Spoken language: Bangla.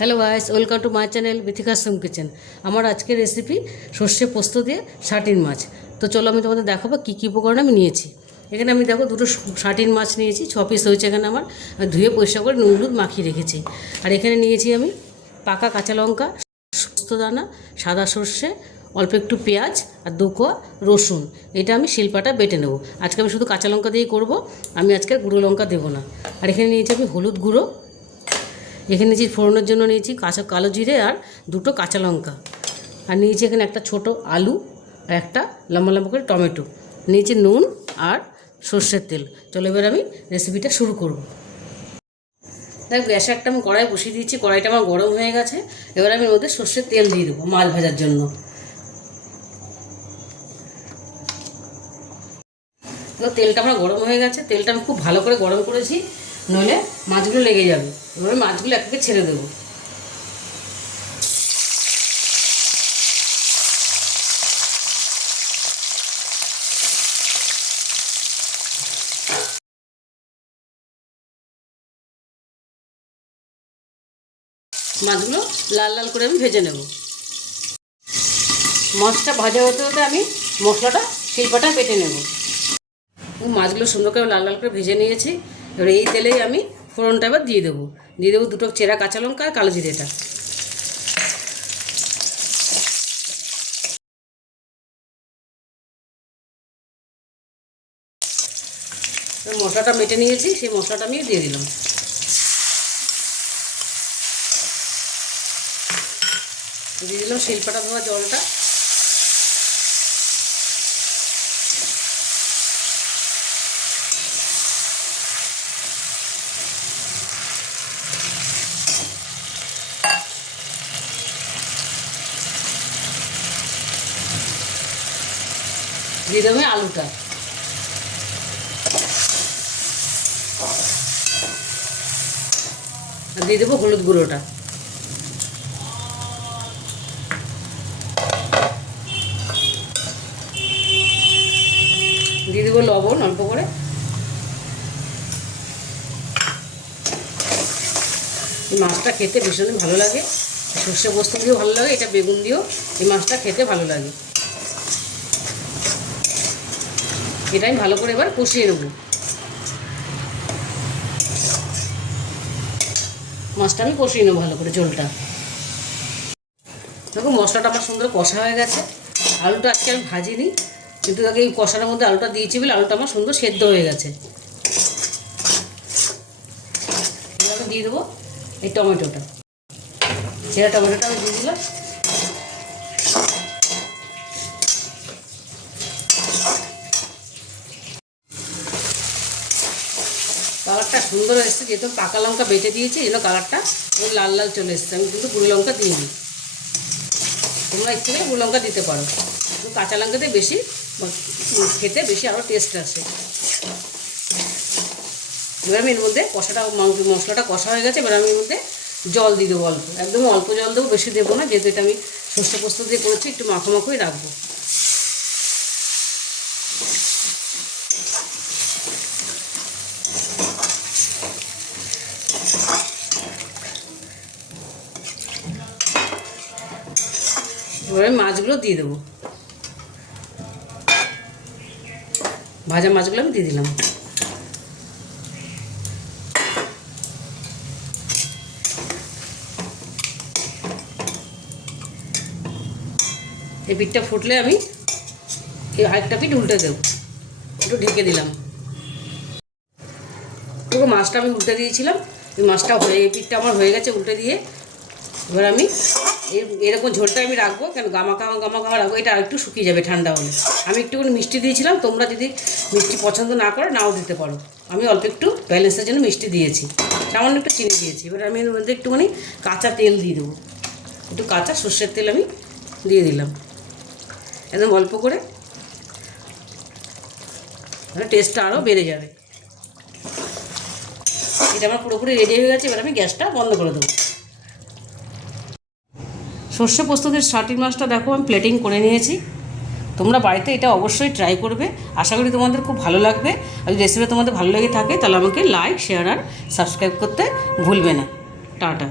Hello guys, welcome to my channel Bithika's home kitchen. আমার আজকের রেসিপি সর্ষে পোস্ত দিয়ে শাটিন মাছ। তো চলো আমি তোমাদের দেখাবো কী কী উপকরণ আমি নিয়েছি। এখানে আমি দেখো দুটো শাটিন মাছ নিয়েছি, 6 পিস হয়েছে। এখানে আমার ধুয়ে পরিষ্কার করে নুন হলুদ মাখিয়ে রেখেছি। আর এখানে নিয়েছি আমি পাকা কাঁচা লঙ্কা, পোস্তদানা, সাদা সর্ষে, অল্প একটু পেঁয়াজ আর 2 কোয়া রসুন। এটা আমি শিলপাটা বেটে নেব। আজকে আমি শুধু কাঁচা লঙ্কা দিয়েই করব, আমি আজকে গুঁড়ো লঙ্কা দেবো না। আর এখানে নিয়েছি আমি হলুদ গুঁড়ো, এখানে নিয়েছি ফোড়নের জন্য নিয়েছি কালো জিরে আর 2টো কাঁচা লঙ্কা, আর নিয়েছি এখানে একটা ছোট আলু আর একটা লম্বা লম্বা করে টমেটো, নিয়েছি নুন আর সর্ষের তেল। চলো এবার আমি রেসিপিটা শুরু করব। দেখ, গ্যাসে একটা আমি কড়াই বসিয়ে দিয়েছি, কড়াইটা আমার গরম হয়ে গেছে। এবার আমি ওর মধ্যে সর্ষের তেল দিয়ে দেবো মাছ ভাজার জন্য। তো তেলটা আমার গরম হয়ে গেছে, তেলটা আমি খুব ভালো করে গরম করেছি, নইলে মাছগুলো লেগে যাবে। এবার মাছগুলো একে ছেড়ে দেবো। মাছগুলো লাল লাল করে আমি ভেজে নেব। মাছটা ভাজা হতে হতে আমি মশলাটা শিলপাটা বেটে নেব। মাছগুলো সুন্দর করে লাল লাল করে ভেজে নিয়েছি। এবার এই তেলেই আমি ফোড়নটা এবার দিয়ে দেবো। 2টো চেরা কাঁচা লঙ্কা আর কালো জিরেটা। মশলাটা মেটে নিয়েছি, সেই মশলাটা আমি দিয়ে দিলাম। দিয়ে দিলাম শিলপাটা ধোয়া জলটা। দিয়ে দেবো আলুটা। দিয়ে দেবো হলুদ গুঁড়োটা। দিয়ে দেবো লবণ অল্প করে। এই মাছটা খেতে ভীষণ ভালো লাগে, সর্ষে পোস্ত দিয়েও ভালো লাগে, এটা বেগুন দিয়েও এই মাছটা খেতে ভালো লাগে। এটা আমি ভালো করে এবার কষিয়ে নেব। মাছটা আমি কষিয়ে নেবো ভালো করে ঝোলটা। দেখো মশলাটা আমার সুন্দর কষা হয়ে গেছে। আলুটা আজকে আমি ভাজিনি, কিন্তু আগে এই কষানোর মধ্যে আলুটা দিয়েছি বলে আলুটা আমার সুন্দর সেদ্ধ হয়ে গেছে। এবার দিয়ে দেবো এই টমেটোটা, সেটা টমেটোটা আমি দিয়ে দিলাম। কালারটা সুন্দর এসছে, যেহেতু পাকা লঙ্কা বেটে দিয়েছি এই জন্য কালারটা লাল লাল চলে এসছে। আমি কিন্তু গুঁড়ো লঙ্কা দিইনি, তোমরা ইচ্ছে করে গুঁড়ো লঙ্কা দিতে পারো, কিন্তু কাঁচা লঙ্কাতে বেশি খেতে বেশি আরও টেস্ট আসে। এবার আমি এর মধ্যে মশলাটা কষা হয়ে গেছে। এবার আমি এর মধ্যে জল দিয়ে দেবো অল্প, একদম অল্প জল দেবো, বেশি দেবো না, যেহেতু এটা আমি সর্ষে পোস্ত দিয়ে করেছি, একটু মাখামাখোই রাখবো। এবারে মাছগুলো দিয়ে দেবো, ভাজা মাছগুলো আমি দিয়ে দিলাম। এই পিঠটা ফুটলে আমি এই আরেকটা পিঠ উল্টে দেবো, একটু ঢেকে দিলাম। পুরো মাছটা আমি উল্টে দিয়েছিলাম, এই মাছটা এই পিঠটা আমার হয়ে গেছে উল্টে দিয়ে। এবার আমি এরকম ঝোলটা আমি রাখবো, কেন গামা রাখবো, এটা একটু শুকিয়ে যাবে ঠান্ডা হলে। আমি একটুখানি মিষ্টি দিয়েছিলাম, তোমরা যদি মিষ্টি পছন্দ না করো নাও দিতে পারো। আমি অল্প একটু ব্যালেন্সের জন্য মিষ্টি দিয়েছি, সামান্য একটু চিনি দিয়েছি। এবার আমি এর মধ্যে একটুখানি কাঁচা তেল দিয়ে দেবো, একটু কাঁচা সর্ষের তেল আমি দিয়ে দিলাম একদম অল্প করে, টেস্টটা আরও বেড়ে যাবে। এটা আমার পুরোপুরি রেডি হয়ে গেছে। এবার আমি গ্যাসটা বন্ধ করে দেবো। সর্ষে পোস্তদের শাটিন মাছটা দেখো আমি প্লেটিং করে নিয়েছি। তোমরা বাড়িতে এটা অবশ্যই ট্রাই করবে, আশা করি তোমাদের খুব ভালো লাগবে। আর যদি রেসিপি তোমাদের ভালো লেগে থাকে তাহলে আমাকে লাইক, শেয়ার আর সাবস্ক্রাইব করতে ভুলবে না। টাটা।